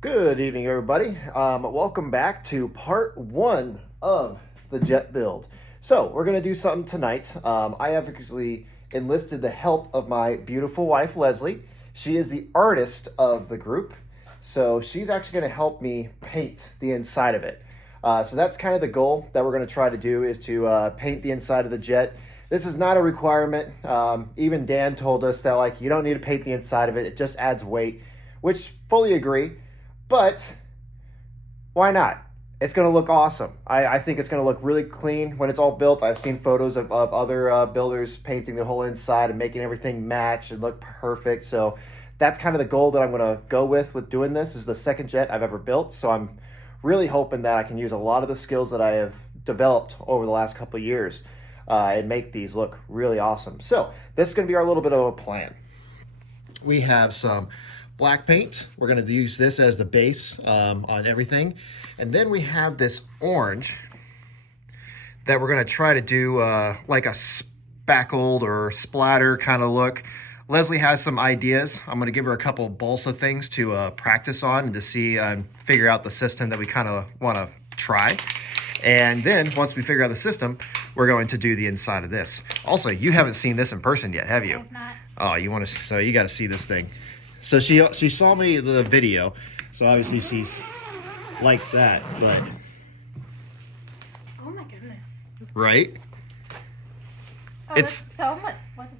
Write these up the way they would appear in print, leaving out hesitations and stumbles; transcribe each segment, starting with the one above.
Good evening, everybody. Welcome back to part one of the jet build. So we're going to do something tonight. I have actually enlisted the help of my beautiful wife, Leslie. She is the artist of the group. So she's actually going to help me paint the inside of it. So that's kind of the goal that we're going to try to do, is to paint the inside of the jet. This is not a requirement. Even Dan told us that you don't need to paint the inside of it. It just adds weight, which fully agree. But why not? It's going to look awesome. I think it's going to look really clean when it's all built. I've seen photos of other builders painting the whole inside and making everything match and look perfect. So that's kind of the goal that I'm going to go with doing this. This is the second jet I've ever built. So I'm really hoping that I can use a lot of the skills that I have developed over the last couple of years and make these look really awesome. So this is going to be our little bit of a plan. We have some black paint. We're going to use this as the base on everything. And then we have this orange that we're going to try to do like a spackled or splatter kind of look. Leslie has some ideas. I'm going to give her a couple balsa things to practice on and to see and figure out the system that we kind of want to try. And then once we figure out the system, we're going to do the inside of this. Also, you haven't seen this in person yet, have you? I have not. Oh, you want to? So you got to see this thing. So she saw me the video, so obviously she's likes that, but Oh my goodness. right? Oh, It's so much. What is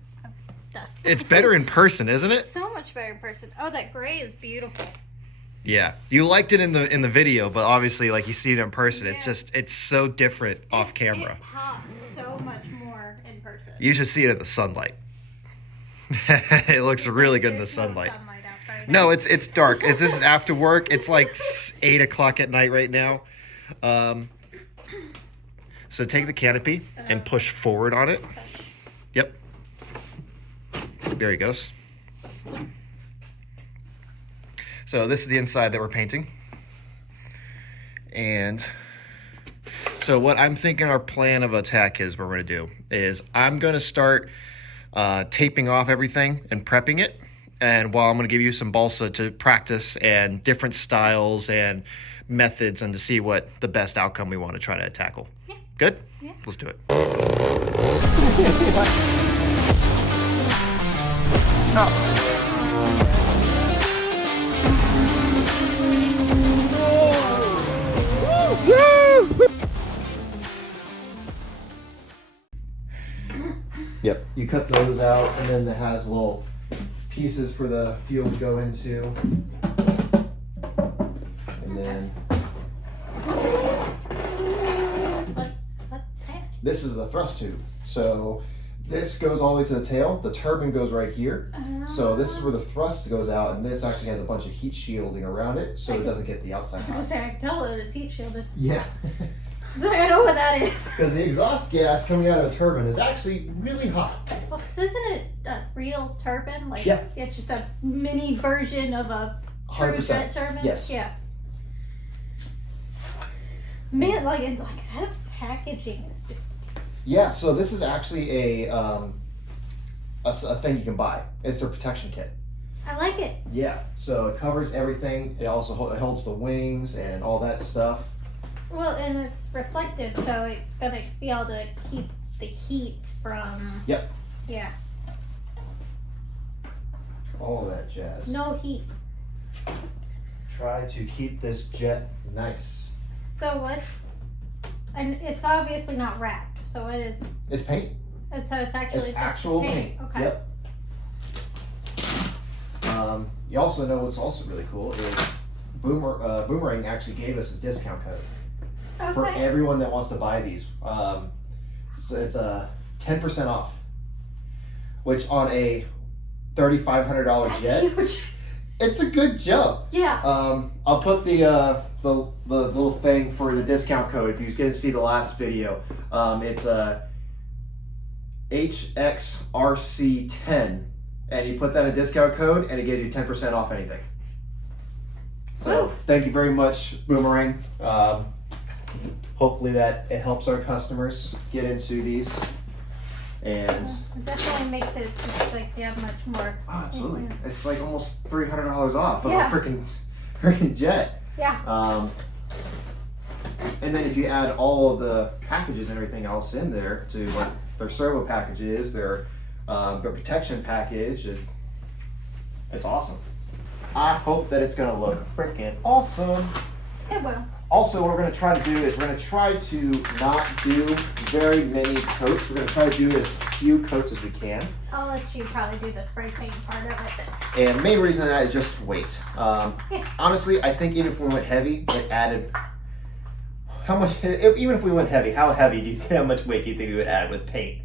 dust? it's better in person, isn't it? So much better in person. Oh, that gray is beautiful. Yeah, you liked it in the video, but obviously, like, you see it in person, Yes. it's so different off camera. It pops so much more in person. You should see it in the sunlight. It looks really good in the There's sunlight. No sunlight out right No, now. it's dark. This is after work. It's like 8 o'clock at night right now. So take the canopy and push forward on it. Yep. There he goes. So this is the inside that we're painting. And so what I'm thinking our plan of attack is, what we're going to do is I'm going to start taping off everything and prepping it. And while I'm going to give you some balsa to practice and different styles and methods and to see what the best outcome we want to try to tackle. Yeah. Good? Yeah. Let's do it. Yep, you cut those out, and then it has little pieces for the fuel to go into. And then this is the thrust tube. So this goes all the way to the tail. The turbine goes right here. So this is where the thrust goes out, and this actually has a bunch of heat shielding around it, so it doesn't get the I outside was gonna hot. say I can tell that it's heat shielded. Yeah. So I know what that is. Because the exhaust gas coming out of a turbine is actually really hot. Well, 'cause isn't it a real turbine? Like, Yeah. it's just a mini version of a true 100%. jet turbine. Yes. Yeah. Man, that packaging is just. Yeah, so this is actually a thing you can buy. It's a protection kit. I like it. Yeah, so it covers everything. It also it holds the wings and all that stuff. Well, and it's reflective, so it's gonna be able to keep the heat from. Yep. Yeah. All of that jazz. No heat. Try to keep this jet nice. So what? And it's obviously not wrapped. So what is? It's paint. So it's actually It's just actual paint. Okay. Yep. You also know what's also really cool is Boomerang actually gave us a discount code for Okay. everyone that wants to buy these. So it's a 10% off, which on a $3,500 That's jet, huge. it's a good jump. Yeah. I'll put the little thing for the discount code if you didn't see the last video. It's HXRC10, and you put that in a discount code, and it gives you 10% off anything. So Woo. thank you very much, Boomerang. Hopefully that it helps our customers get into these. And It definitely makes it just like that much more. absolutely, it's like almost $300 off of Yeah. a freaking freaking jet. Yeah. And then if you add all of the packages and everything else in there to like their servo packages, their protection package, it's awesome. I hope that it's gonna look freaking awesome. It will. Also, what we're gonna try to do is we're gonna try to not do very many coats. We're gonna try to do as few coats as we can. I'll let you probably do the spray paint part of it. And the main reason of that is just weight. Yeah. Honestly, I think even if we went heavy, it added. How much? Even if we went heavy, how heavy do you think? How much weight do you think we would add with paint?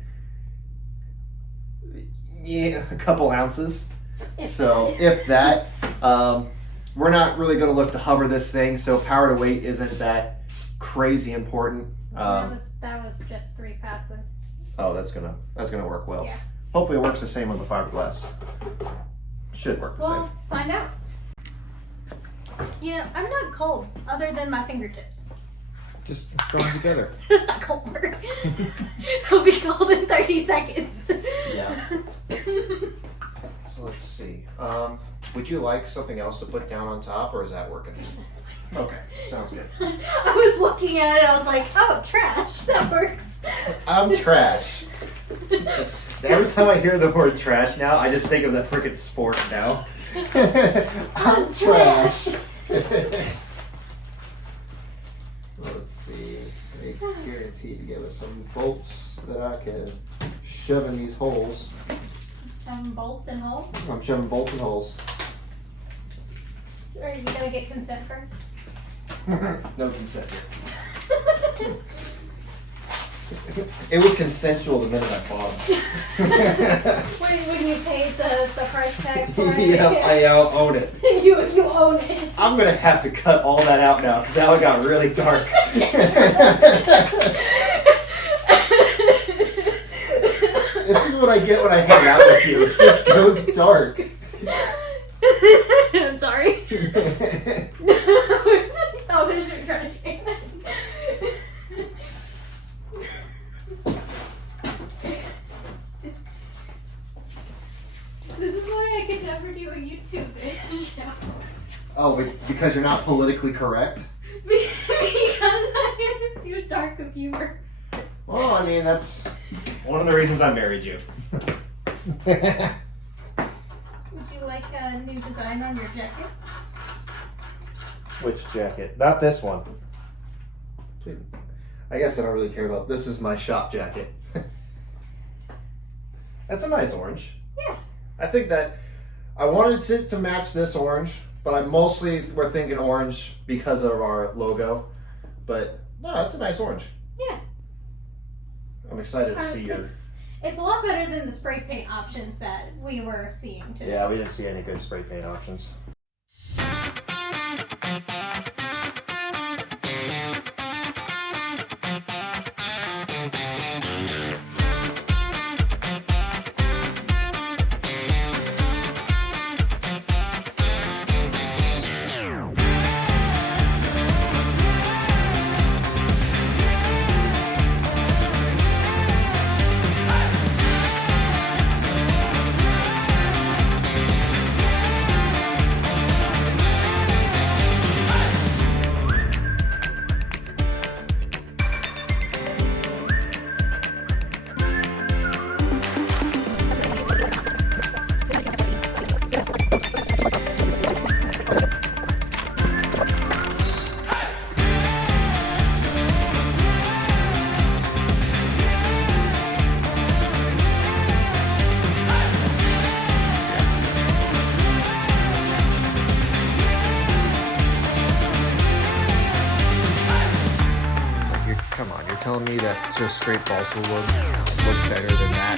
Yeah, a couple ounces. So if that, we're not really going to look to hover this thing. So power to weight isn't that crazy important. that was just 3 passes. Oh, that's gonna work well. Yeah. Hopefully, it works the same on the fiberglass. Should work the We'll find out. You know, I'm not cold, other than my fingertips. same. Just throw them together. That's not cold work. It'll be cold in 30 seconds. Yeah. So let's see. Would you like something else to put down on top, or is that working? That's fine. Okay, sounds good. I was looking at it, I was like, oh, trash, that works. I'm trash. Every time I hear the word trash now, I just think of that freaking sport now. I'm trash. Let's see. They guaranteed to give us some bolts that I can shove in these holes. Some bolts and holes. I'm shoving bolts and holes. Are you gonna get consent first? No consent here. It was consensual the minute I bought them. when you paid the price tag for it? Yep, I own it. you own it. I'm gonna have to cut all that out now because now it got really dark. This is what I get when I hang out with you. It just goes dark. I'm sorry. Oh, there's your trash can. This is why I could never do a YouTube video. Oh, because you're not politically correct? Because I am too dark of humor. Well, I mean, that's one of the reasons I married you. Would you like a new design on your jacket? Which jacket? Not this one. I guess I don't really care about this. Is my shop jacket. That's a nice orange. Yeah. I think that I wanted it to match this orange, but I mostly were thinking orange because of our logo. But no, that's a nice orange. Yeah. I'm excited to see your. It's a lot better than the spray paint options that we were seeing today. Yeah, we didn't see any good spray paint options. Come on, you're telling me that just straight balsa wood looks better than that?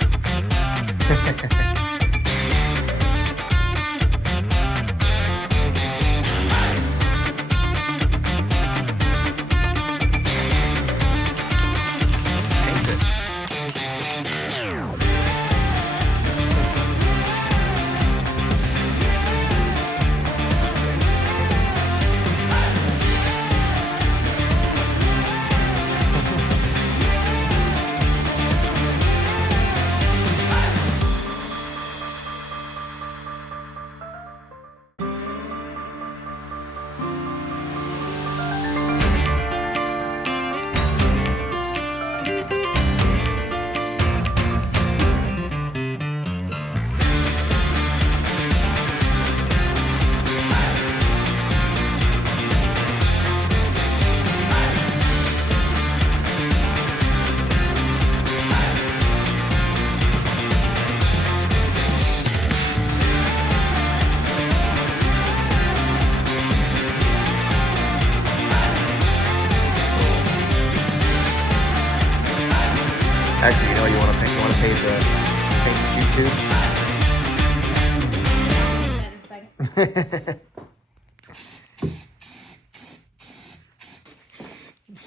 Oh, you want to paint the tube too?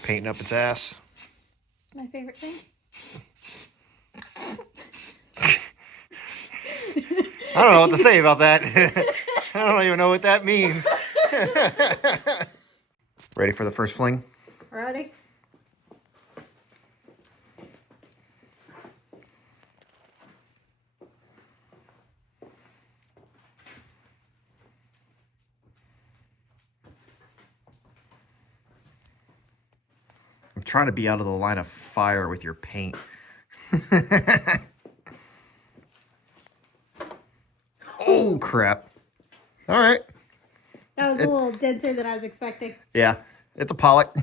Painting up its ass. My favorite thing. I don't know what to say about that. I don't even know what that means. Ready for the first fling? Ready? I'm trying to be out of the line of fire with your paint. Oh, crap. All right. That was a little denser than I was expecting. Yeah, it's a Pollock.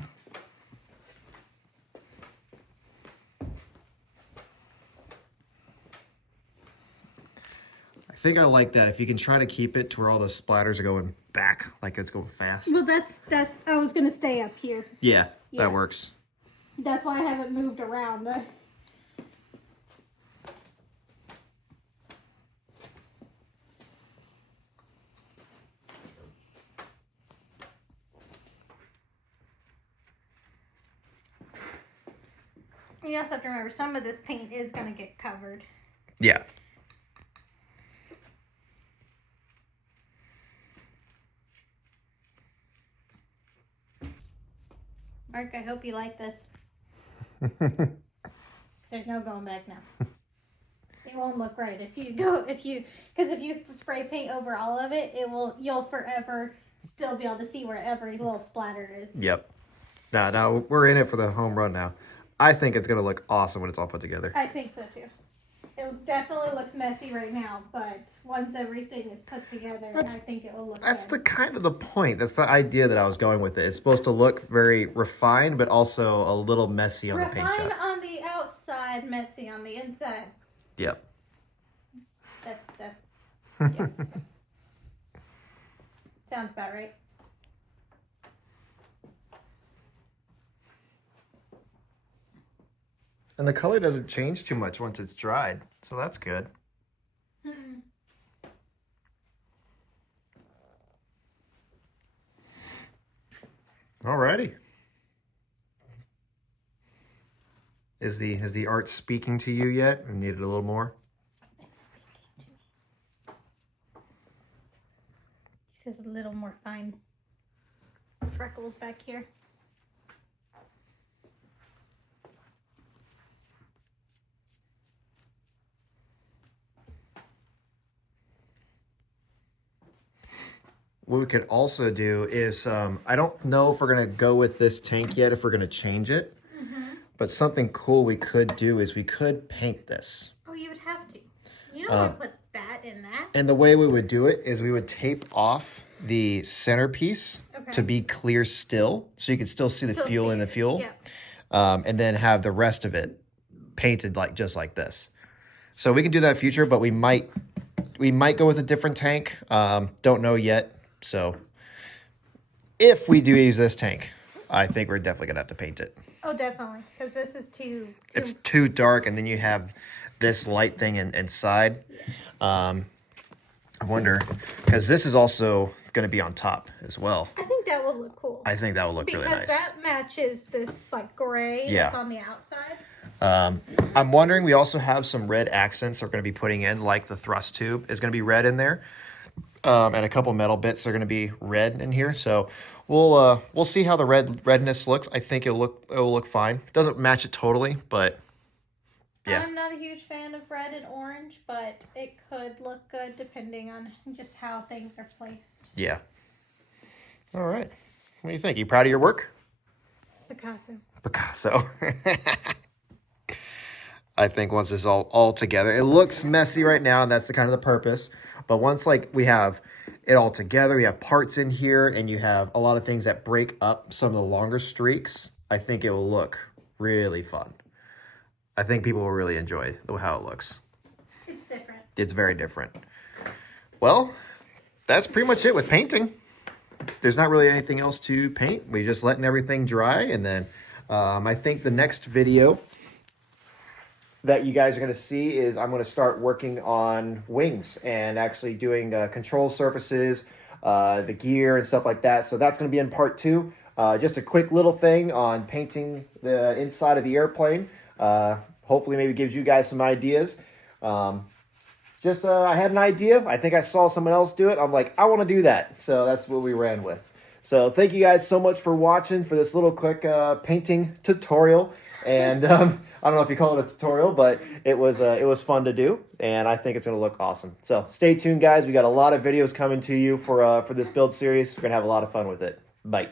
I think I like that. If you can try to keep it to where all the splatters are going back, like it's going fast. Well, that. I was gonna stay up here. Yeah, that works. That's why I haven't moved around. You also have to remember, some of this paint is going to get covered. Yeah. Mark, I hope you like this. There's no going back now. It won't look right because if you spray paint over all of it, you'll forever still be able to see where every little splatter is. Yep. No, we're in it for the home run now. I think it's going to look awesome when it's all put together. I think so too. It definitely looks messy right now, but once everything is put together, I think it will look That's good. the kind of the point. That's the idea that I was going with it. It's supposed to look very refined, but also a little messy on the paint job. Refined on the outside, messy on the inside. Yep. Yeah. Sounds about right. And the color doesn't change too much once it's dried, so that's good. Mm-mm. Alrighty. Has the art speaking to you yet? We needed a little more. It's speaking to me. He says a little more fine freckles back here. What we could also do is, I don't know if we're going to go with this tank yet, if we're going to change it. Mm-hmm. But something cool we could do is we could paint this. Oh, you would have to. You don't want to put that in that. And the way we would do it is we would tape off the centerpiece to be clear still, so you can still see the fuel in the fuel. Yeah. And then have the rest of it painted just like this. So we can do that in the future, but we might go with a different tank. Don't know yet. So if we do use this tank, I think we're definitely gonna have to paint it. Oh, definitely, because this is too. It's too dark, and then you have this light thing inside. I wonder, because this is also going to be on top as well. I think that will look cool. I think that will look really nice. Because that matches this like gray that's on the outside. I'm wondering, we also have some red accents we're going to be putting in, like the thrust tube is going to be red in there. And a couple metal bits are going to be red in here. So we'll see how the redness looks. I think it'll look fine. Doesn't match it totally, but yeah. I'm not a huge fan of red and orange, but it could look good depending on just how things are placed. Yeah. All right. What do you think? You proud of your work? Picasso. I think once it's all together, it looks messy right now, and that's the kind of the purpose. But once we have it all together, we have parts in here, and you have a lot of things that break up some of the longer streaks, I think it will look really fun. I think people will really enjoy how it looks. It's different. It's very different. Well, that's pretty much it with painting. There's not really anything else to paint. We're just letting everything dry, and then I think the next video that you guys are going to see is I'm going to start working on wings and actually doing control surfaces, the gear and stuff like that. So that's going to be in part 2. Just a quick little thing on painting the inside of the airplane. Hopefully maybe gives you guys some ideas. I had an idea. I think I saw someone else do it. I'm like, I want to do that. So that's what we ran with. So thank you guys so much for watching for this little quick painting tutorial. And I don't know if you call it a tutorial, but it was fun to do, and I think it's going to look awesome. So stay tuned, guys. We got a lot of videos coming to you for this build series. We're going to have a lot of fun with it. Bye.